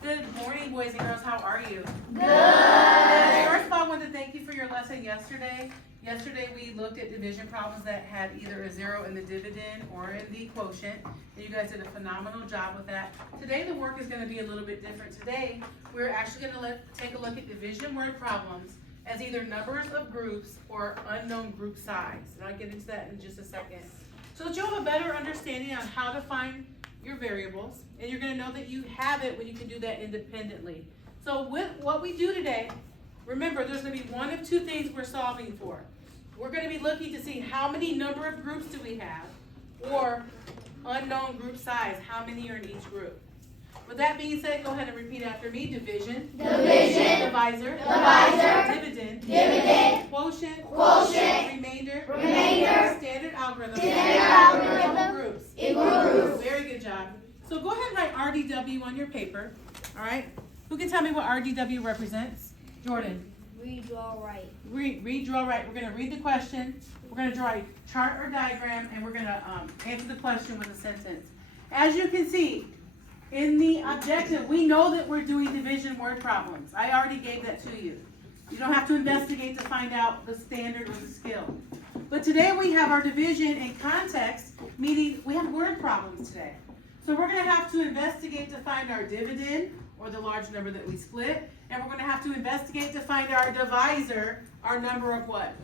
Good morning, boys and girls. How are you? Good. First of all, I want to thank you for your lesson yesterday. Yesterday, we looked at division problems that had either a zero in the dividend or in the quotient. And you guys did a phenomenal job with that. Today, the work is going to be a little bit different. Today, we're actually going to take a look at division word problems as either numbers of groups or unknown group size. And I'll get into that in just a second. So that you'll have a better understanding on how to find your variables, and you're going to know that you have it when you can do that independently. So with what we do today, remember there's going to be one of two things we're solving for. We're going to be looking to see how many number of groups do we have, or unknown group size, how many are in each group. With that being said, go ahead and repeat after me. Division. Division. Divisor. Divisor. Dividend. Dividend. Quotient. Quotient. Remainder. Remainder. Standard algorithm. Standard algorithm. Equal groups. Equal groups. Very good job. So go ahead and write RDW on your paper. All right. Who can tell me what RDW represents? Jordan. Read, draw, write. Read, draw, write. We're going to read the question. We're going to draw a chart or diagram, and we're going to answer the question with a sentence. As you can see, in the objective, we know that we're doing division word problems. I already gave that to you. You don't have to investigate to find out the standard or the skill. But today we have our division in context, meaning we have word problems today. So we're going to have to investigate to find our dividend, or the large number that we split, and we're going to have to investigate to find our divisor, our number of what?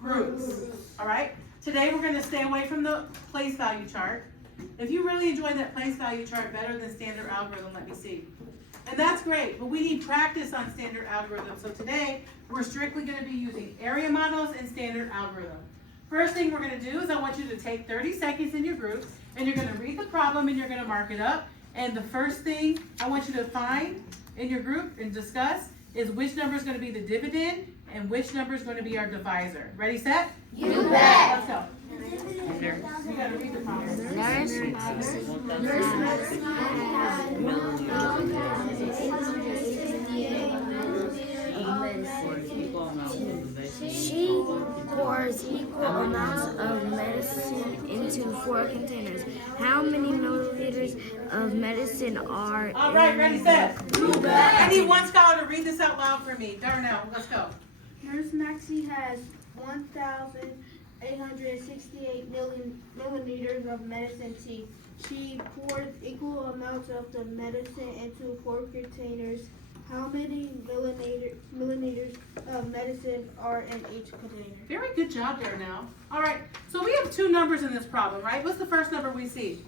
Groups. All right? Today we're going to stay away from the place value chart. If you really enjoy that place value chart better than standard algorithm, let me see. And that's great, but we need practice on standard algorithm. So today, we're strictly going to be using area models and standard algorithm. First thing we're going to do is I want you to take 30 seconds in your group, and you're going to read the problem and you're going to mark it up. And the first thing I want you to find in your group and discuss is which number is going to be the dividend and which number is going to be our divisor. Ready, set? You bet. Let's go. You got to read the problem. She pours equal amounts of medicine into 4 containers. How many milliliters of medicine are All right, ready, set. I need one scholar to read this out loud for me. Darnell, let's go. Nurse Maxie has 1,868 milliliters of medicine T. She pours equal amounts of the medicine into 4 containers. How many milliliters of medicine are in each container? Very good job, Darnell. All right, so we have two numbers in this problem, right? What's the first number we see?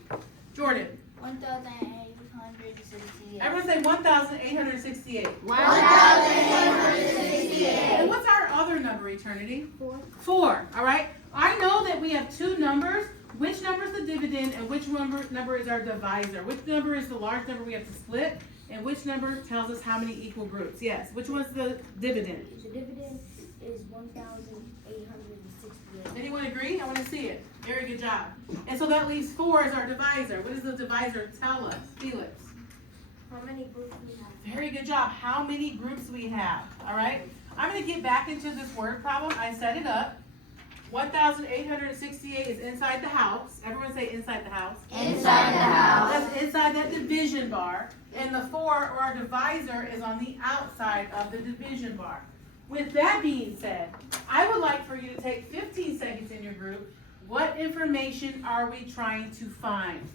Jordan. 1,868. Everyone say 1,868. 1,868. And what's our other number, Eternity? 4. 4, all right? I know that we have two numbers. Which number is the dividend and which number is our divisor? Which number is the large number we have to split? And which number tells us how many equal groups? Yes, which one's the dividend? The dividend is 1,868. Anyone agree? I want to see it. Very good job. And so that leaves 4 as our divisor. What does the divisor tell us? Felix. How many groups we have? Very good job. How many groups we have? All right. I'm going to get back into this word problem. I set it up. 1,868 is inside the house. Everyone say inside the house. Inside the house. That's inside that division bar. And the 4, or our divisor, is on the outside of the division bar. With that being said, I would like for you to take 15 seconds in your group. What information are we trying to find?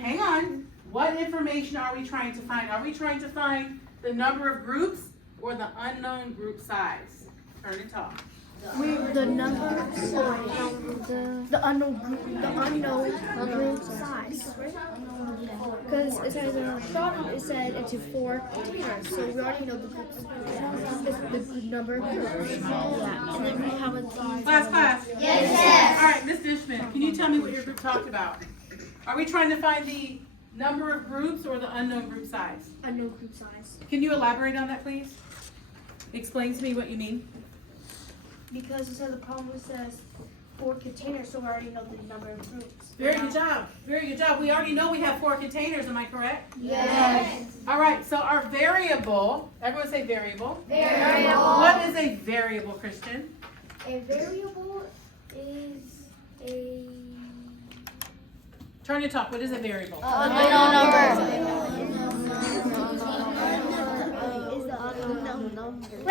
Hang on. What information are we trying to find? Are we trying to find the number of groups or the unknown group size? Turn and talk. the number, the unknown group size. Because it says in our problem, it said into 4 containers, so we already know the groups, the number of groups. Yeah. And then we have a Class. Yes. All right, Ms. Dishman, can you tell me what your group talked about? Are we trying to find the number of groups or the unknown group size? unknown group size. Can you elaborate on that, please? Explain to me what you mean. Because it says the problem says 4 containers, so we already know the number of groups. Very good job. Very good job. We already know we have 4 containers, am I correct? Yes. All right, so our variable, everyone say variable. Variable. What is a variable, Christian? A variable is a Turn your talk. What is a variable? Unknown number.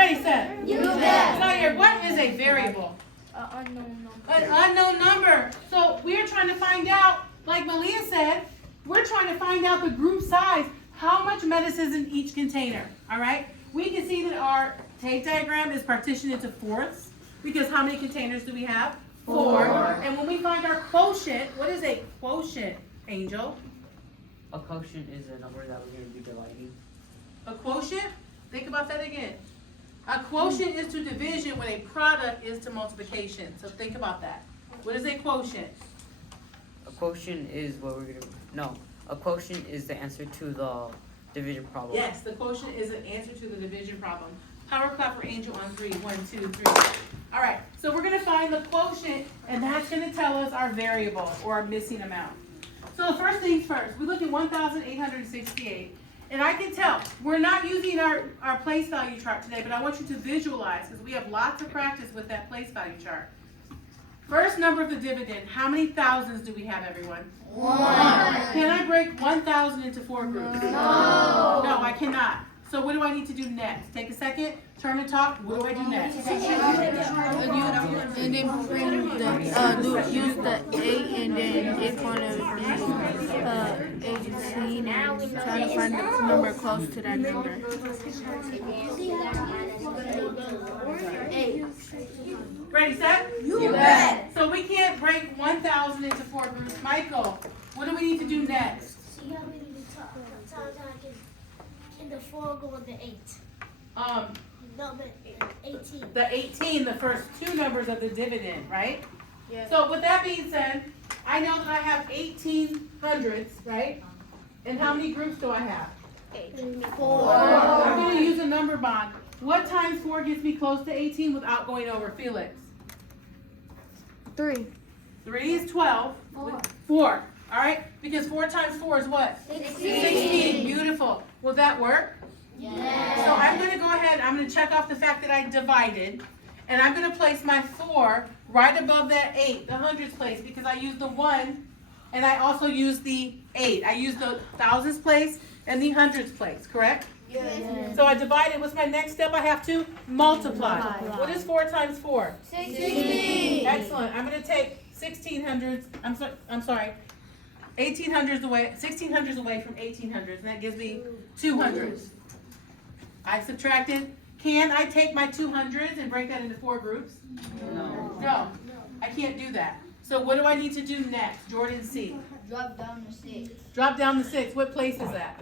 Ready, set. You bet. Zaire, what is a variable? Unknown number. An unknown number. So we're trying to find out, like Malia said, we're trying to find out the group size, how much medicine is in each container, all right? We can see that our tape diagram is partitioned into fourths, because how many containers do we have? 4. And when we find our quotient, what is a quotient, Angel? A quotient is a number that we're going to be dividing. A quotient? Think about that again. A quotient is to division when a product is to multiplication. So think about that. What is a quotient? A quotient is what we're going to, no. A quotient is the answer to the division problem. Yes, the quotient is an answer to the division problem. Power clap for Angel on 3. 1, 2, 3. All right, so we're going to find the quotient, and that's going to tell us our variable or our missing amount. So the first things first, we look at 1,868, and I can tell we're not using our place value chart today, but I want you to visualize because we have lots of practice with that place value chart. First number of the dividend, how many thousands do we have, everyone? 1. Can I break 1,000 into 4 groups? No. No, I cannot. So what do I need to do next? Take a second, turn and talk. What do I do next? And then bring the use the 8 and then it's gonna be 18 and try to find the number close to that number. Ready, set? You bet. So we can't break 1,000 into 4 groups. Michael, what do we need to do next? So you have me to talk in the 4 go with the 8. No, but 18. The 18, the first 2 numbers of the dividend, right? Yes. So with that being said, I know that I have 18 hundredths, right? And how many groups do I have? 4. I'm going to use a number bond. What times 4 gets me close to 18 without going over? Felix. 3. 3 is 12. 4. All right? Because 4 times 4 is what? 16. Beautiful. Will that work? Yes. So I'm going to go ahead, I'm going to check off the fact that I divided, and I'm going to place my 4 right above that 8, the hundreds place, because I used the 1, and I also used the 8. I used the thousands place and the hundreds place, correct? Yes. So I divided. What's my next step? I have to multiply. What is 4 times 4? 16. Excellent. I'm going to take 1600s, I'm sorry, 1800s away, 1600s away from 1800s, and that gives me 200s. I subtracted. Can I take my 200s and break that into 4 groups? No, I can't do that. So what do I need to do next? Jordan C. Drop down to 6. Drop down to 6. What place is that?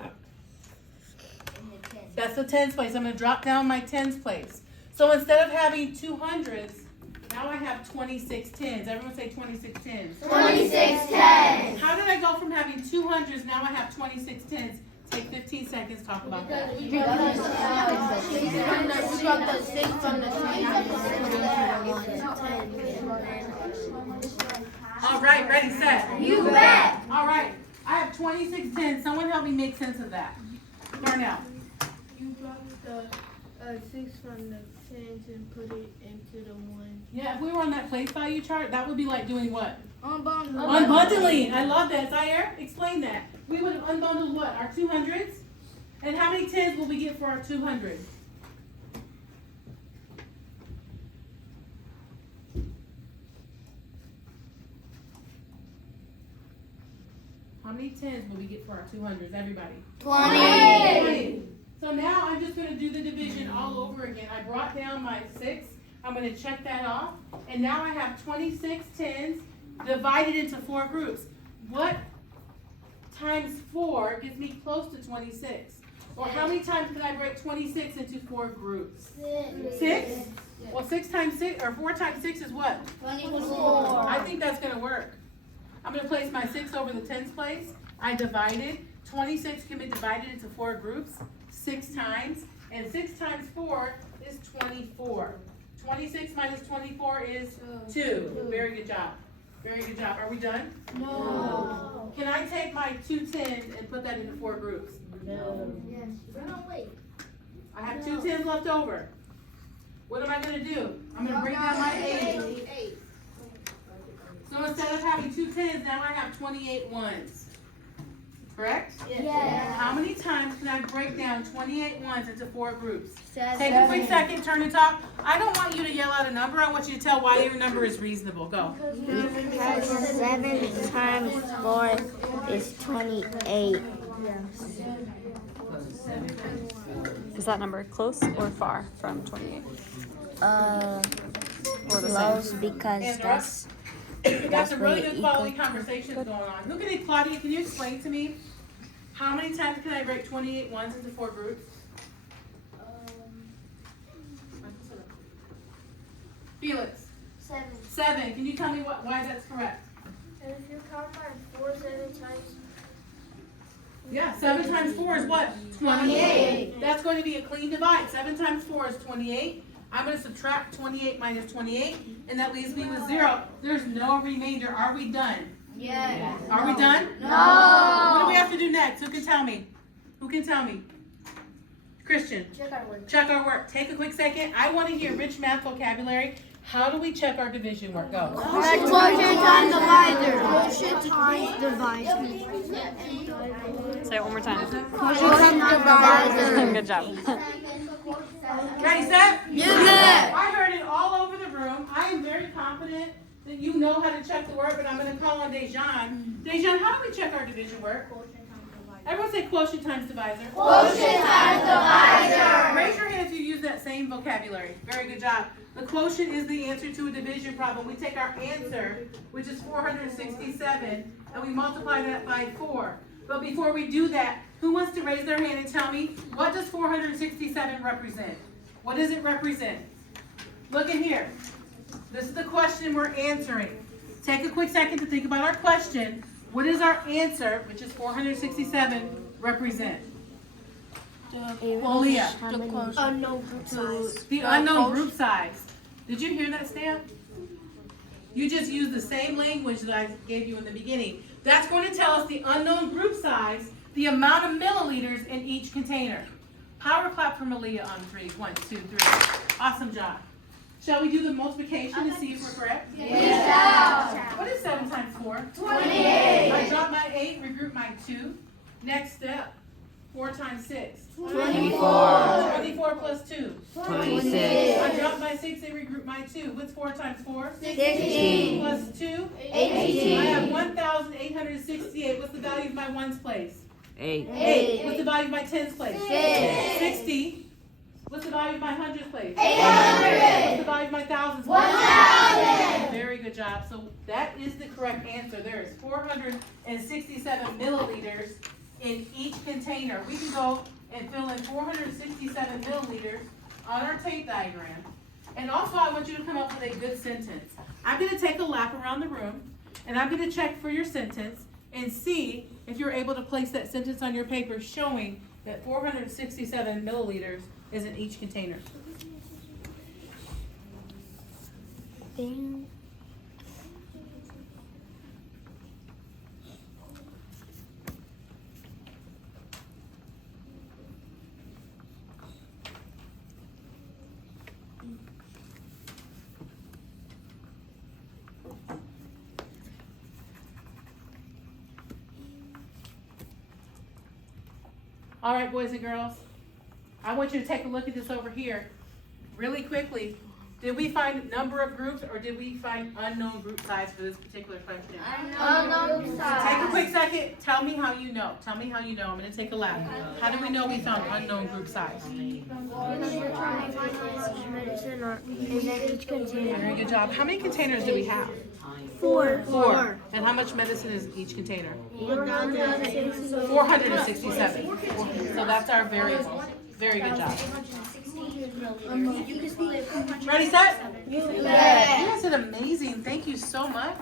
In the 10. That's the tens place. I'm going to drop down my tens place. So instead of having 200s, now I have 26 tens. Everyone say 26 tens. 26 tens. How did I go from having 200s, now I have 26 tens? Take 15 seconds, talk about that. We got the 6 from the 10. All right, ready, set. You bet. All right, I have 26 tens. Someone help me make sense of that. Darnell. You dropped the 6 from the 10s and put it into the 1. Yeah, if we were on that place value chart, that would be like doing what? Unbundling. Unbundling. I love that. Zaire, explain that. We would have unbundled what? Our 200s? And how many tens will we get for our 200? How many tens will we get for our 200s, everybody? 20. So now I'm just going to do the division all over again. I brought down my 6. I'm going to check that off. And now I have 26 tens divided into 4 groups. What times 4 gives me close to 26? Or how many times can I break 26 into 4 groups? 6? Well, 6 times 6, or 4 times 6 is what? 24. I think that's going to work. I'm going to place my 6 over the tens place. I divided. 26 can be divided into 4 groups 6 times. And 6 times 4 is 24. 26 minus 24 is 2. Very good job. Very good job. Are we done? No. Can I take my 2 tens and put that into 4 groups? No. No, wait. I have 2 tens left over. What am I going to do? I'm going to bring down my 8. So instead of having 2 tens, now I have 28 ones. correct? Yes. How many times can I break down 28 ones into 4 groups? 7. Take a quick second, turn and talk. I don't want you to yell out a number. I want you to tell why your number is reasonable. Go. Because 7 times 4 is 28. Is that number close or far from 28? Or the Close same? because Hands are up. that's We got some really way good quality conversations going on. Who can I, Claudia, can you explain to me how many times can I break 28 ones into 4 groups? Felix, 7. 7. Can you tell me why that's correct? And if you count by 4 7 times. Yeah, 7 times 4 is what? 28. That's going to be a clean divide. 7 times 4 is 28. I'm going to subtract 28 minus 28, and that leaves me with 0. There's no remainder. Are we done? Yes. Are we done? No. What do we have to do next? Who can tell me? Who can tell me? Christian. Check our work. Check our work. Take a quick second. I want to hear rich math vocabulary. How do we check our division work? Go. Quotient times divisor. Quotient times divisor. Say it one more time. Quotient times divisor. Good job. Ready, set? Yeah. I heard it all over the room. I am very confident that you know how to check the work, but I'm going to call on Dejan. Dejan, how do we check our division work? Everyone say quotient times divisor. Quotient times divisor. Raise your hand if you use that same vocabulary. Very good job. The quotient is the answer to a division problem. We take our answer, which is 467, and we multiply that by 4. But before we do that, who wants to raise their hand and tell me, what does 467 represent? What does it represent? Look in here. This is the question we're answering. Take a quick second to think about our question. What does our answer, which is 467, represent? Well, Leah. Unknown group size. The unknown group size. Did you hear that, Stamp? You just used the same language that I gave you in the beginning. That's going to tell us the unknown group size, the amount of milliliters in each container. Power clap for Malia on 3. 1, 2, 3. Awesome job. Shall we do the multiplication to see if we're correct? Yes. What is 7 times 4? 28. I dropped my 8, regroup my 2. Next step. 4 times 6. 24. 24 plus 2. 26. I dropped my 6 and regroup my 2. What's 4 times 4? 16. Plus 2? 18. I have 1,868. What's the value of my ones place? 8. 8. What's the value of my tens place? 6. 60. What's the value of my hundreds place? 800. What's the value of my thousands place? 1,000. Very good job. So that is the correct answer. There is 467 milliliters in each container. We can go and fill in 467 milliliters on our tape diagram. And also I want you to come up with a good sentence. I'm going to take a lap around the room and I'm going to check for your sentence and see if you're able to place that sentence on your paper showing that 467 milliliters is in each container. All right, boys and girls, I want you to take a look at this over here really quickly. Did we find number of groups or did we find unknown group size for this particular question? Unknown Take a size. quick second. Tell me how you know. Tell me how you know. I'm going to take a lap. How do we know we found unknown group size? Very good job. How many containers do we have? 4. 4. And how much medicine is each container? 467. So that's our variable. Very good job. Ready, set? You guys did amazing. Thank you so much.